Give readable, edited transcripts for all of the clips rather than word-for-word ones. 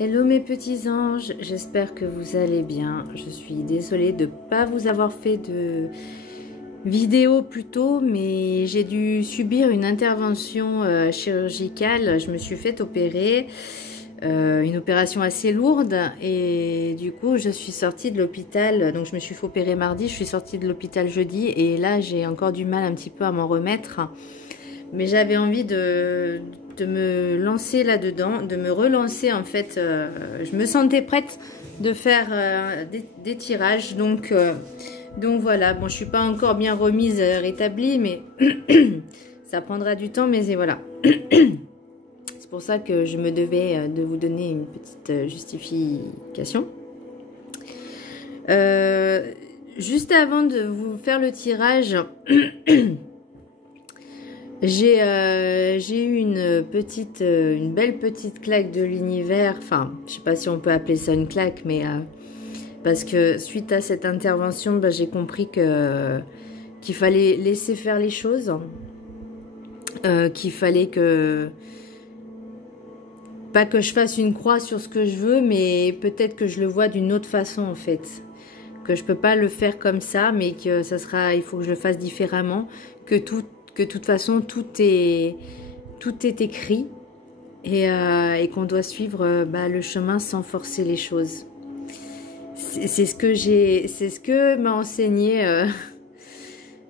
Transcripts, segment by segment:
Hello mes petits anges, j'espère que vous allez bien. Je suis désolée de ne pas vous avoir fait de vidéo plus tôt, mais j'ai dû subir une intervention chirurgicale. Je me suis fait opérer, une opération assez lourde, et du coup je suis sortie de l'hôpital. Donc je me suis fait opérer mardi, je suis sortie de l'hôpital jeudi, et là j'ai encore du mal un petit peu à m'en remettre. Mais j'avais envie de me lancer là-dedans, de me relancer en fait. Je me sentais prête de faire des tirages. Donc voilà, bon, je suis pas encore bien remise, rétablie, mais ça prendra du temps, mais voilà. C'est pour ça que je me devais de vous donner une petite justification. Juste avant de vous faire le tirage, j'ai eu une belle petite claque de l'univers. Enfin, je sais pas si on peut appeler ça une claque, mais parce que suite à cette intervention, j'ai compris qu'il fallait laisser faire les choses, qu'il fallait pas que je fasse une croix sur ce que je veux, mais peut-être que je le vois d'une autre façon en fait, que je peux pas le faire comme ça, mais que il faut que je le fasse différemment, que de toute façon tout est écrit, et qu'on doit suivre le chemin sans forcer les choses. C'est ce que m'a enseigné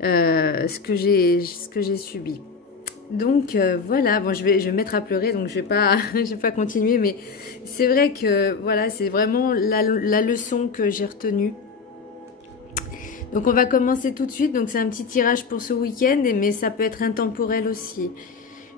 ce que j'ai subi. Donc voilà, bon, je vais me mettre à pleurer, donc je vais pas continuer, mais c'est vrai que voilà, c'est vraiment la leçon que j'ai retenue. Donc on va commencer tout de suite. Donc c'est un petit tirage pour ce week-end, mais ça peut être intemporel aussi.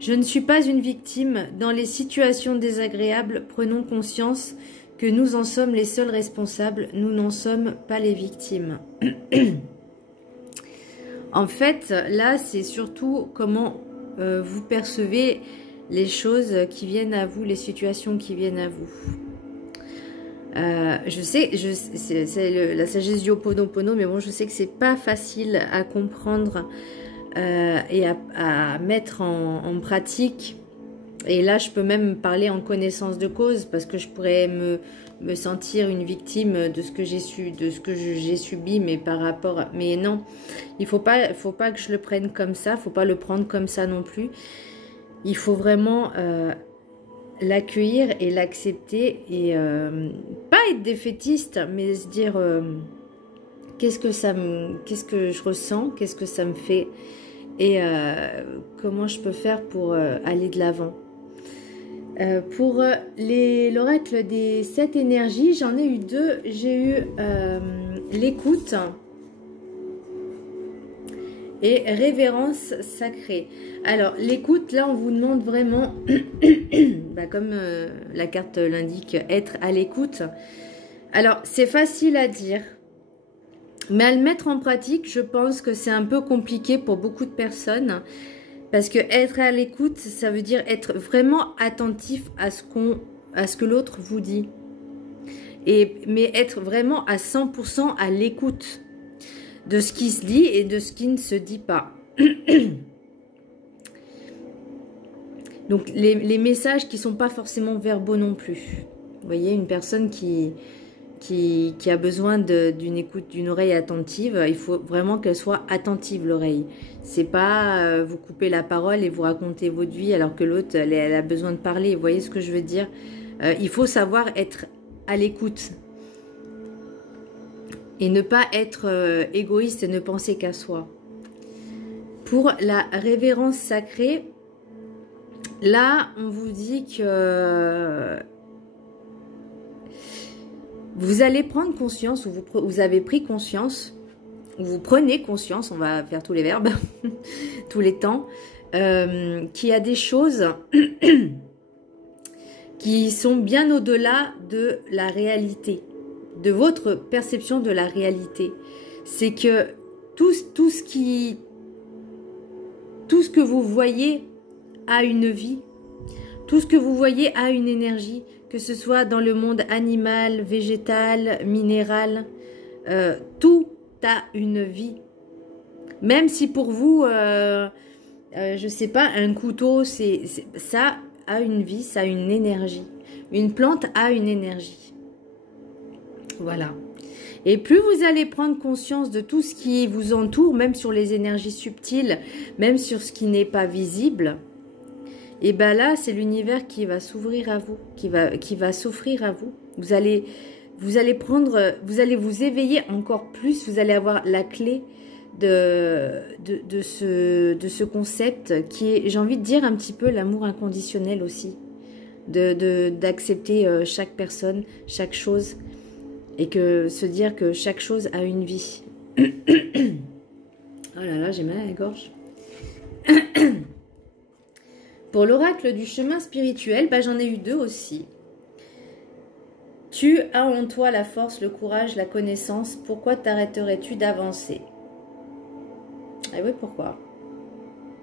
Je ne suis pas une victime. Dans les situations désagréables, prenons conscience que nous en sommes les seuls responsables. Nous n'en sommes pas les victimes. En fait, là, c'est surtout comment vous percevez les choses qui viennent à vous, les situations qui viennent à vous. Je sais, c'est la sagesse du Ho'oponopono, mais bon, je sais que c'est pas facile à comprendre et à mettre en pratique. Et là, je peux même parler en connaissance de cause, parce que je pourrais me sentir une victime de ce que j'ai subi, mais par rapport mais non, il faut pas que je le prenne comme ça, faut pas le prendre comme ça non plus. Il faut vraiment l'accueillir et l'accepter, et pas être défaitiste, mais se dire qu'est-ce que je ressens, qu'est-ce que ça me fait, et comment je peux faire pour aller de l'avant. Pour l'oracle des 7 énergies, j'en ai eu 2. J'ai eu l'écoute et révérence sacrée. Alors l'écoute, là on vous demande vraiment comme la carte l'indique, être à l'écoute. Alors c'est facile à dire, mais à le mettre en pratique, je pense que c'est un peu compliqué pour beaucoup de personnes, parce que être à l'écoute, ça veut dire être vraiment attentif à ce que l'autre vous dit, mais être vraiment à 100% à l'écoute de ce qui se dit et de ce qui ne se dit pas. Donc les messages qui sont pas forcément verbaux non plus. Vous voyez, une personne qui a besoin d'une écoute, d'une oreille attentive, il faut vraiment qu'elle soit attentive, l'oreille. C'est pas vous couper la parole et vous raconter votre vie alors que l'autre elle a besoin de parler. Vous voyez ce que je veux dire? Il faut savoir être à l'écoute et ne pas être égoïste et ne penser qu'à soi. Pour la révérence sacrée, là on vous dit que vous allez prendre conscience, ou vous avez pris conscience, ou vous prenez conscience, on va faire tous les verbes, tous les temps, qu'il y a des choses qui sont bien au-delà de la réalité, de votre perception de la réalité. C'est que tout ce que vous voyez a une vie, tout ce que vous voyez a une énergie, que ce soit dans le monde animal, végétal, minéral, tout a une vie. Même si pour vous, je sais pas, un couteau, ça a une vie, ça a une énergie. Une plante a une énergie. Voilà. Et plus vous allez prendre conscience de tout ce qui vous entoure, même sur les énergies subtiles, même sur ce qui n'est pas visible, et bien là, c'est l'univers qui va s'ouvrir à vous, qui va s'offrir à vous. Vous allez vous éveiller encore plus, vous allez avoir la clé de ce concept qui est, j'ai envie de dire, un petit peu l'amour inconditionnel aussi. D'accepter chaque personne, chaque chose, et que se dire que chaque chose a une vie. Oh là là, j'ai mal à la gorge. Pour l'oracle du chemin spirituel, bah, j'en ai eu deux aussi. Tu as en toi la force, le courage, la connaissance. Pourquoi t'arrêterais-tu d'avancer? Ah oui, pourquoi?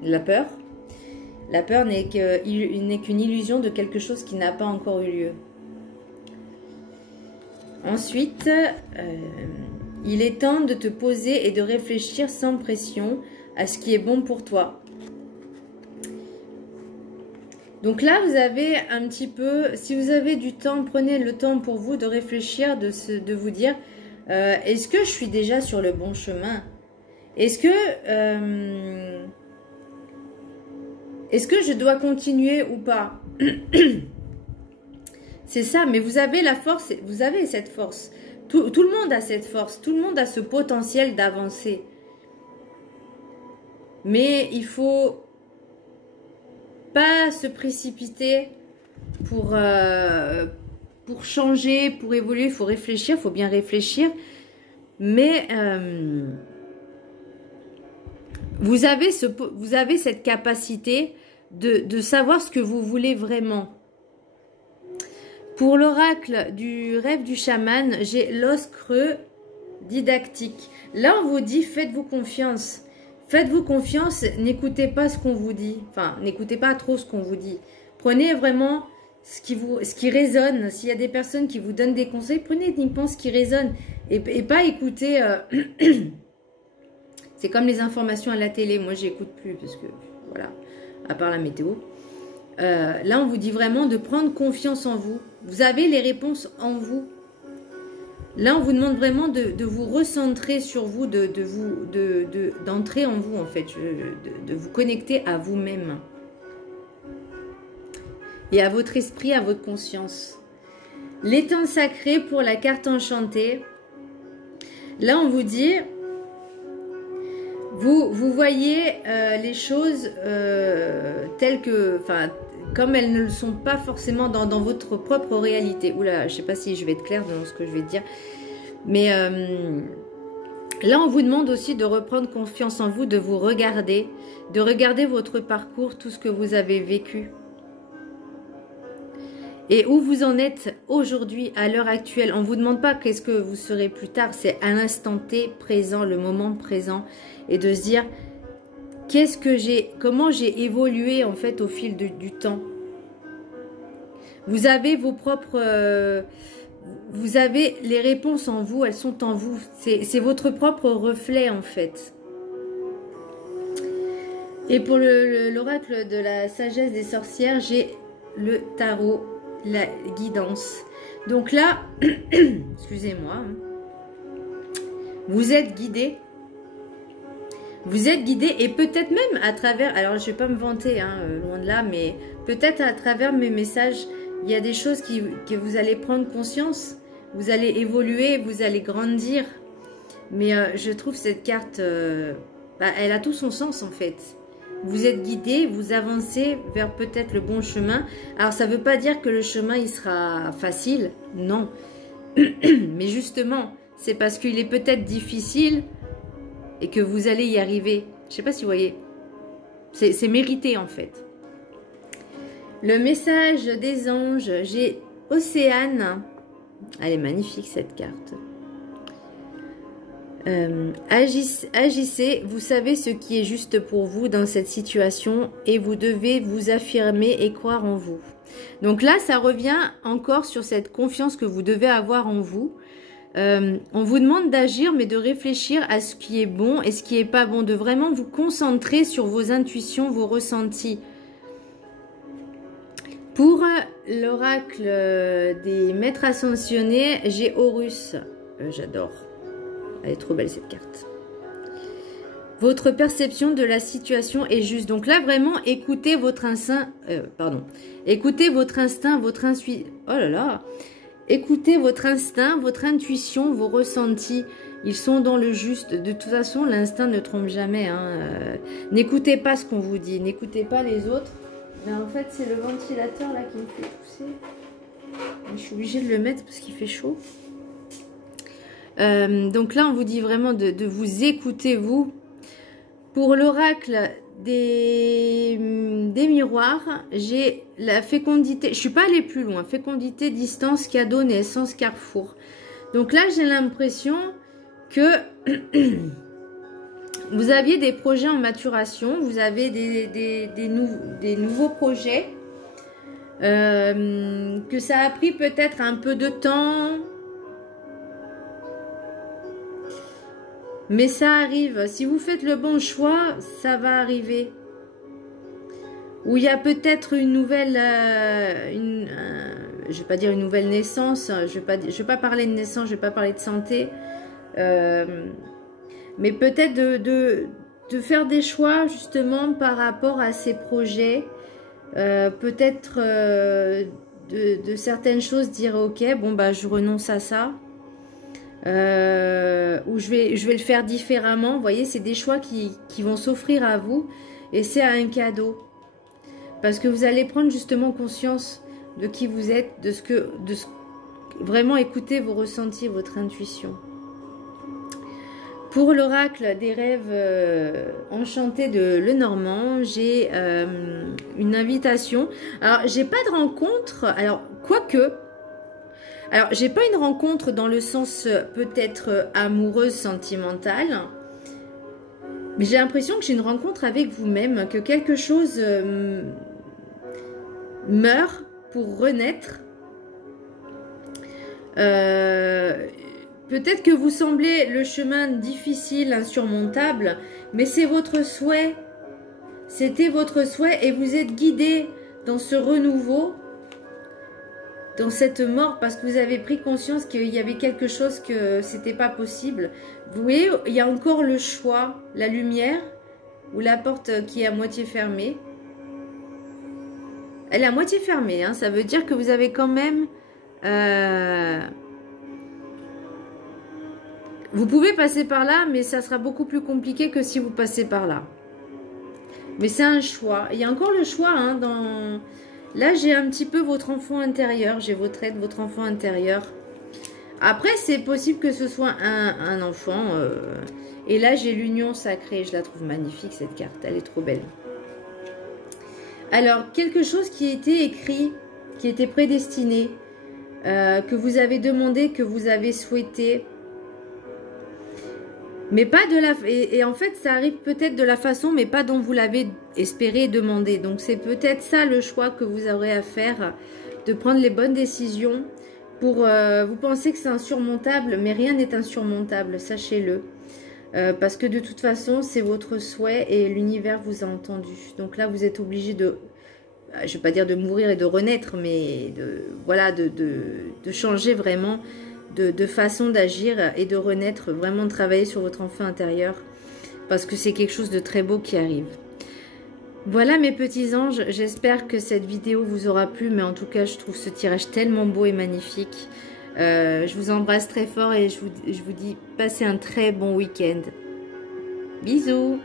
La peur. La peur n'est qu'une illusion de quelque chose qui n'a pas encore eu lieu. Ensuite, il est temps de te poser et de réfléchir sans pression à ce qui est bon pour toi. Donc là, vous avez un petit peu, si vous avez du temps, prenez le temps pour vous de réfléchir, de vous dire, est-ce que je suis déjà sur le bon chemin? Est-ce que je dois continuer ou pas? C'est ça, mais vous avez la force, vous avez cette force. Tout le monde a cette force, tout le monde a ce potentiel d'avancer. Mais il faut pas se précipiter pour changer, pour évoluer. Il faut réfléchir, il faut bien réfléchir. Mais vous avez cette capacité de savoir ce que vous voulez vraiment. Pour l'oracle du rêve du chaman, j'ai l'os creux didactique. Là, on vous dit, faites-vous confiance. Faites-vous confiance, n'écoutez pas ce qu'on vous dit. Enfin, n'écoutez pas trop ce qu'on vous dit. Prenez vraiment ce qui résonne. S'il y a des personnes qui vous donnent des conseils, prenez uniquement ce qui résonne. Et pas écouter... C'est comme les informations à la télé. Moi, j'écoute plus parce que, voilà, à part la météo. Là, on vous dit vraiment de prendre confiance en vous. Vous avez les réponses en vous. Là, on vous demande vraiment de vous recentrer sur vous, d'entrer en vous, en fait, de vous connecter à vous-même. Et à votre esprit, à votre conscience. L'étang sacré pour la carte enchantée. Là, on vous dit... Vous voyez les choses telles que... Enfin, comme elles ne le sont pas forcément dans votre propre réalité. Oula, je ne sais pas si je vais être claire dans ce que je vais dire. Mais là, on vous demande aussi de reprendre confiance en vous, de vous regarder, de regarder votre parcours, tout ce que vous avez vécu. Et où vous en êtes aujourd'hui, à l'heure actuelle. On ne vous demande pas qu'est-ce que vous serez plus tard. C'est à l'instant T présent, le moment présent. Et de se dire... Comment j'ai évolué en fait au fil du temps. Vous avez vos propres... vous avez les réponses en vous, elles sont en vous. C'est votre propre reflet en fait. Et pour l'oracle de la sagesse des sorcières, j'ai le tarot, la guidance. Donc là, excusez-moi, vous êtes guidé. Vous êtes guidé et peut-être même à travers, alors je ne vais pas me vanter, hein, loin de là, mais peut-être à travers mes messages, il y a des choses que vous allez prendre conscience, vous allez évoluer, vous allez grandir. Mais je trouve cette carte, elle a tout son sens en fait. Vous êtes guidé, vous avancez vers peut-être le bon chemin. Alors ça ne veut pas dire que le chemin il sera facile, non. Mais justement, c'est parce qu'il est peut-être difficile et que vous allez y arriver. Je ne sais pas si vous voyez. C'est mérité en fait. Le message des anges. J'ai Océane. Elle est magnifique cette carte. Agissez, vous savez ce qui est juste pour vous dans cette situation et vous devez vous affirmer et croire en vous. Donc là, ça revient encore sur cette confiance que vous devez avoir en vous. On vous demande d'agir, mais de réfléchir à ce qui est bon et ce qui est pas bon, de vraiment vous concentrer sur vos intuitions, vos ressentis. Pour l'oracle des maîtres ascensionnés, j'ai Horus. J'adore. Elle est trop belle cette carte. Votre perception de la situation est juste. Donc là, vraiment, écoutez votre instinct. Écoutez votre instinct, votre intuition. Oh là là. Écoutez votre instinct, votre intuition, vos ressentis. Ils sont dans le juste. De toute façon, l'instinct ne trompe jamais. N'écoutez pas ce qu'on vous dit. N'écoutez pas les autres. Mais en fait, c'est le ventilateur là qui me fait tousser. Je suis obligée de le mettre parce qu'il fait chaud. Donc là, on vous dit vraiment de vous écouter, vous. Pour l'oracle des miroirs, j'ai la fécondité. Je ne suis pas allée plus loin. Fécondité, distance, cadeau, naissance, carrefour. Donc là, j'ai l'impression que vous aviez des projets en maturation. Vous avez des nouveaux projets. Que ça a pris peut-être un peu de temps. Mais ça arrive. Si vous faites le bon choix, ça va arriver. Ou il y a peut-être une nouvelle... je vais pas dire une nouvelle naissance. Je vais pas parler de naissance, je vais pas parler de santé. Mais peut-être de faire des choix justement par rapport à ces projets. Peut-être de certaines choses dire ok, bon bah je renonce à ça. Ou je vais le faire différemment. Vous voyez, c'est des choix qui vont s'offrir à vous et c'est un cadeau parce que vous allez prendre justement conscience de qui vous êtes, vraiment écouter vos ressentis, votre intuition. Pour l'oracle des rêves enchantés de Lenormand, j'ai une invitation. Alors, j'ai pas de rencontre. Alors, quoique. Alors, j'ai pas une rencontre dans le sens peut-être amoureuse, sentimentale. Mais j'ai l'impression que j'ai une rencontre avec vous-même, que quelque chose meurt pour renaître. Peut-être que vous semblez le chemin difficile, insurmontable, mais c'est votre souhait. C'était votre souhait et vous êtes guidé dans ce renouveau, dans cette mort, parce que vous avez pris conscience qu'il y avait quelque chose que c'était pas possible. Vous voyez, il y a encore le choix, la lumière ou la porte qui est à moitié fermée. Elle est à moitié fermée, hein, ça veut dire que vous avez quand même... Vous pouvez passer par là, mais ça sera beaucoup plus compliqué que si vous passez par là. Mais c'est un choix. Il y a encore le choix, hein, dans... Là, j'ai un petit peu votre enfant intérieur. J'ai votre aide, votre enfant intérieur. Après, c'est possible que ce soit un enfant. Et là, j'ai l'union sacrée. Je la trouve magnifique, cette carte. Elle est trop belle. Alors, quelque chose qui a été écrit, qui était prédestiné, que vous avez demandé, que vous avez souhaité. Mais pas de la... Et en fait, ça arrive peut-être de la façon, mais pas dont vous l'avez espéré et demandé. Donc, c'est peut-être ça le choix que vous aurez à faire, de prendre les bonnes décisions. Vous pensez que c'est insurmontable, mais rien n'est insurmontable, sachez-le. Parce que de toute façon, c'est votre souhait et l'univers vous a entendu. Donc là, vous êtes obligé de... Je ne vais pas dire de mourir et de renaître, mais de changer vraiment... De façon d'agir et de renaître, vraiment de travailler sur votre enfant intérieur parce que c'est quelque chose de très beau qui arrive. Voilà mes petits anges, j'espère que cette vidéo vous aura plu, mais en tout cas je trouve ce tirage tellement beau et magnifique. Je vous embrasse très fort et je vous dis passez un très bon week-end. Bisous.